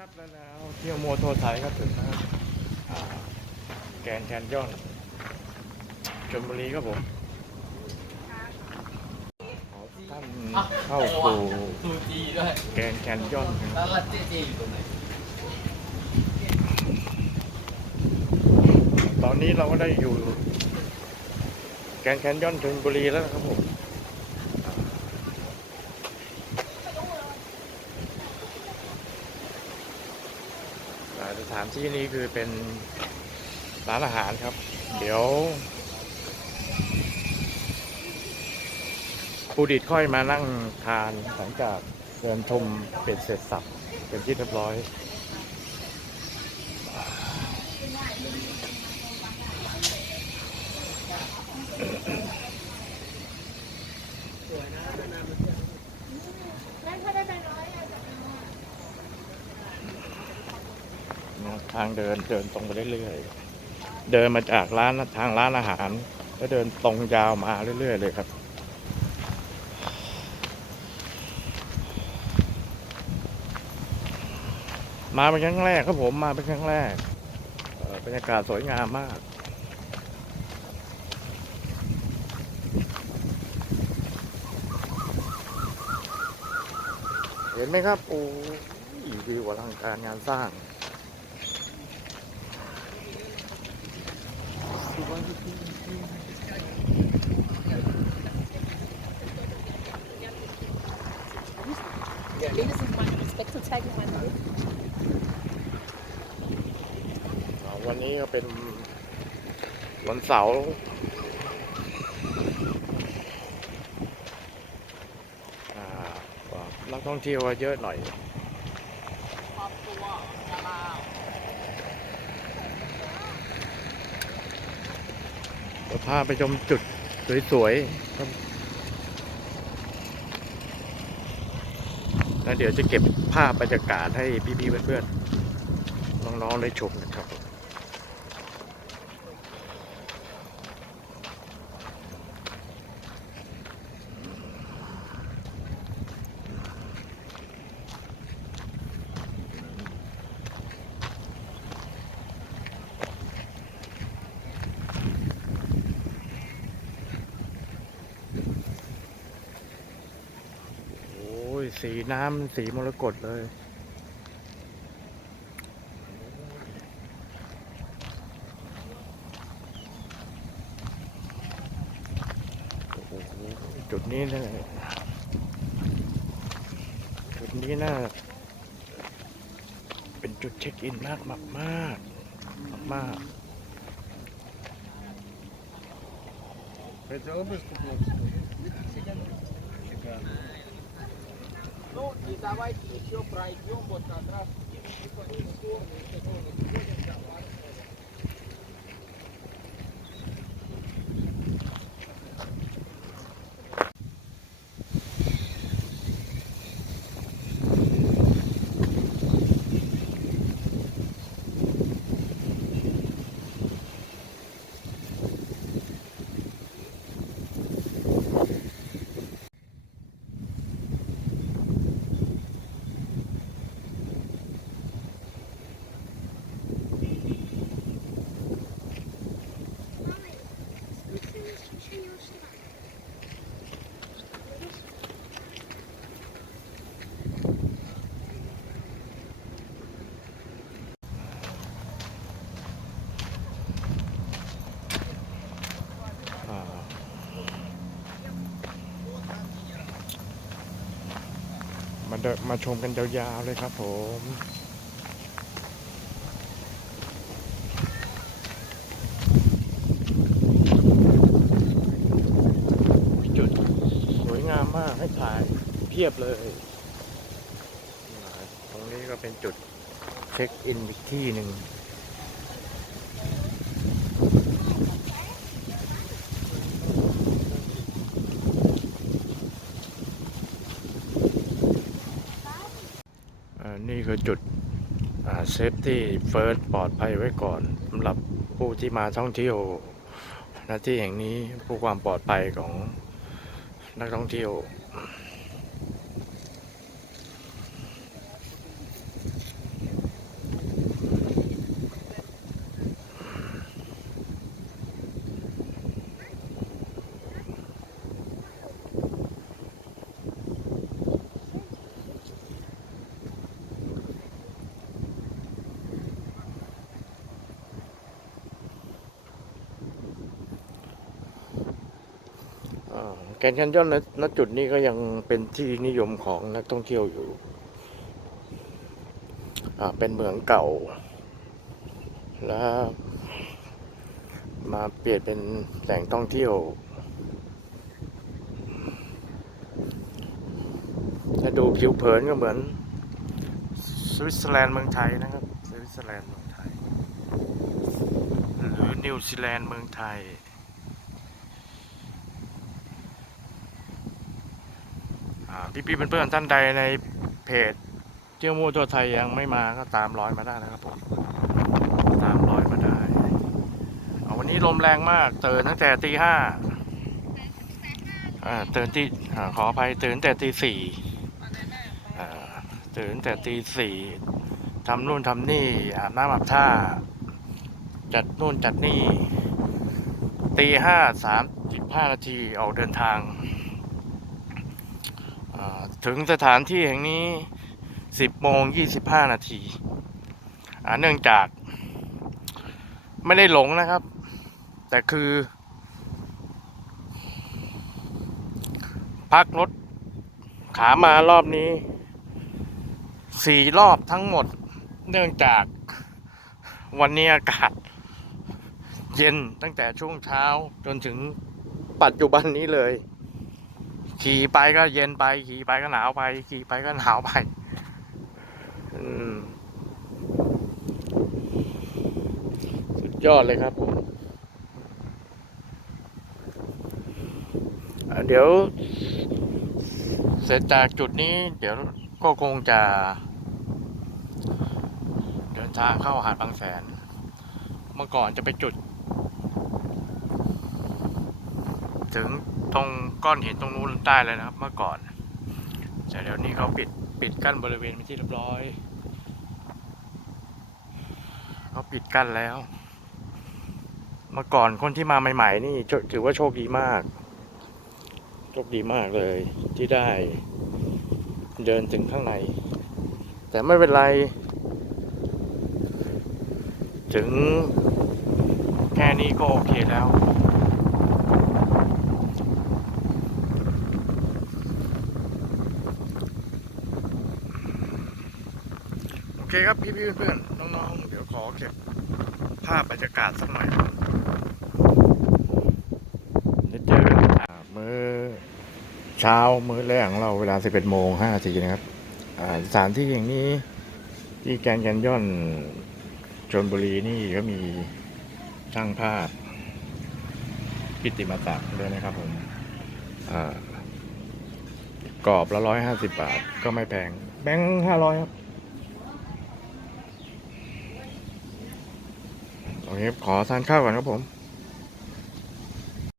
ครับแล้วแล้วเที่ยวโมโทไทยครับถึงนะครับอ่าแกรนด์แคนยอนชลบุรีครับผมท่านเข้าสู่ซูจีด้วยแกรนด์แคนยอนแล้วลัตเจเจอยู่ตรงไหนตอนนี้เราก็ได้อยู่ แกรนด์แคนยอนชลบุรีแล้วนะครับผมอ่าสถาน ที่นี้คือเป็นร้านอาหารครับ เดี๋ยวผู้ดิดค่อยมานั่งทานหลังจากเดินชมเป็ดเสร็จสับเป็นที่เรียบร้อยแล้วถ้าได้ไปร้อยอะจะเอาอะ ทางเดินเดินตรงไปเรื่อยๆ เดินมาจากร้านทางร้านอาหาร แล้วเดินตรงยาวมาเรื่อยๆ เลยครับ มาเป็นครั้งแรกครับผมมาเป็นครั้งแรกบรรยากาศสวยงามมากเห็นไหมครับ โอ้ยวิวอลังการงานสร้าง วันนี้ก็เป็นวันเสาร์านักท่องเที่ยวเยอะหน่อยเดี๋ยวพาไปชมจุดสวยๆแล้วเดี๋ยวจะเก็บภาพบรรยากาศให้พี่ๆเพื่อนๆน้องๆได้ชมนะครับ โอ้ย สีน้ำสีมรกตเลย โอ้โห จุดนี้นะจุดนี้น่าเป็นจุดเช็คอินมากมากมากมาก Это область Ну и давайте еще пройдем вот как раз в сторону, в сторону. Сходим, да, เดินมาชมกันยาวๆเลยครับผมจุดสวยงามมากให้ถ่ายเพียบเลย ตรงนี้ก็เป็นจุดเช็คอินอีกที่หนึ่ง อ่านี่คือจุด เซฟที่เฟิร์สปลอดภัยไว้ก่อนสำหรับผู้ที่มาท่องเที่ยวหน้าที่แห่งนี้ผู้ความปลอดภัยของนักท่องเที่ยว แกนด์แคนยอนณจุดนี้ก็ยังเป็นที่นิยมของนักท่องเที่ยวอยู่ เป็นเหมืองเก่า แล้ว มาเปลี่ยนเป็นแหล่งท่องเที่ยวถ้าดูผิวเผินก็เหมือน สวิตเซอร์แลนด์เมืองไทยนะครับ สวิตเซอร์แลนด์เมืองไทย หรือนิวซีแลนด์เมืองไทย อ่า พี่ๆเพื่อนๆท่านใดในเพจเที่ยวมู่ตัวไทยยังไม่มาก็ตามรอยมาได้นะครับผมตามรอยมาได้เอาวันนี้ลมแรงมากตื่นตั้งแต่ตีห้าอ่าตื่นที่ขออภัยตื่นแต่ตีสี่อ่าตื่นแต่ตีสี่ทำนู่นทำนี่อาบน้ำอาบท่า จัดนู่นจัดนี่ตีห้าสามสิบห้านาทีออกเดินทาง ถึงสถานที่แห่งนี้ 10โมง25 นาทีเนื่องจาก ไม่ได้หลงนะครับ แต่คือ พักรถขามารอบนี้สี่รอบทั้งหมด เนื่องจากวันนี้อากาศ เย็นตั้งแต่ช่วงเช้าจนถึงปัจจุบันนี้เลย ขี่ไปก็เย็นไป ขี่ไปก็หนาวไป ขี่ไปก็หนาวไปสุดยอดเลยครับผมเดี๋ยว เสร็จจากจุดนี้ เดี๋ยวก็คงจะ เดินทางเข้าหาดบางแสน เมื่อก่อนจะไปจุด ถึงตรงก้อนหินตรงนู้นได้เลยนะครับ เมื่อก่อนแต่เดี๋ยวนี้เขาปิดปิดกั้นบริเวณเป็นที่เรียบร้อยเขาปิดกั้นแล้ว เมื่อก่อนคนที่มาใหม่ ๆ นี่ถือว่าโชคดีมากโชคดีมากเลย ที่ได้เดินถึงข้างใน แต่ไม่เป็นไร ถึงแค่นี้ก็โอเคแล้ว เคครับพี่ๆเพื่อนๆน้องๆ เดี๋ยวขอเก็บภาพบรรยากาศสักหน่อยเดี๋ยวเจอมือเช้ามื้อแรกของเราเวลา 11โมง5นาทีนะครับสถานที่อย่างนี้ที่แกนแคนย่อนชนบุรีนี่ก็มีช่างภาพกิติมศักด้วยนะครับผมกรอบละร้อยห้าสิบบาทก็ไม่แพง แบงค์ห้าร้อยครับ โอเคขอทานข้าวก่อนครับผม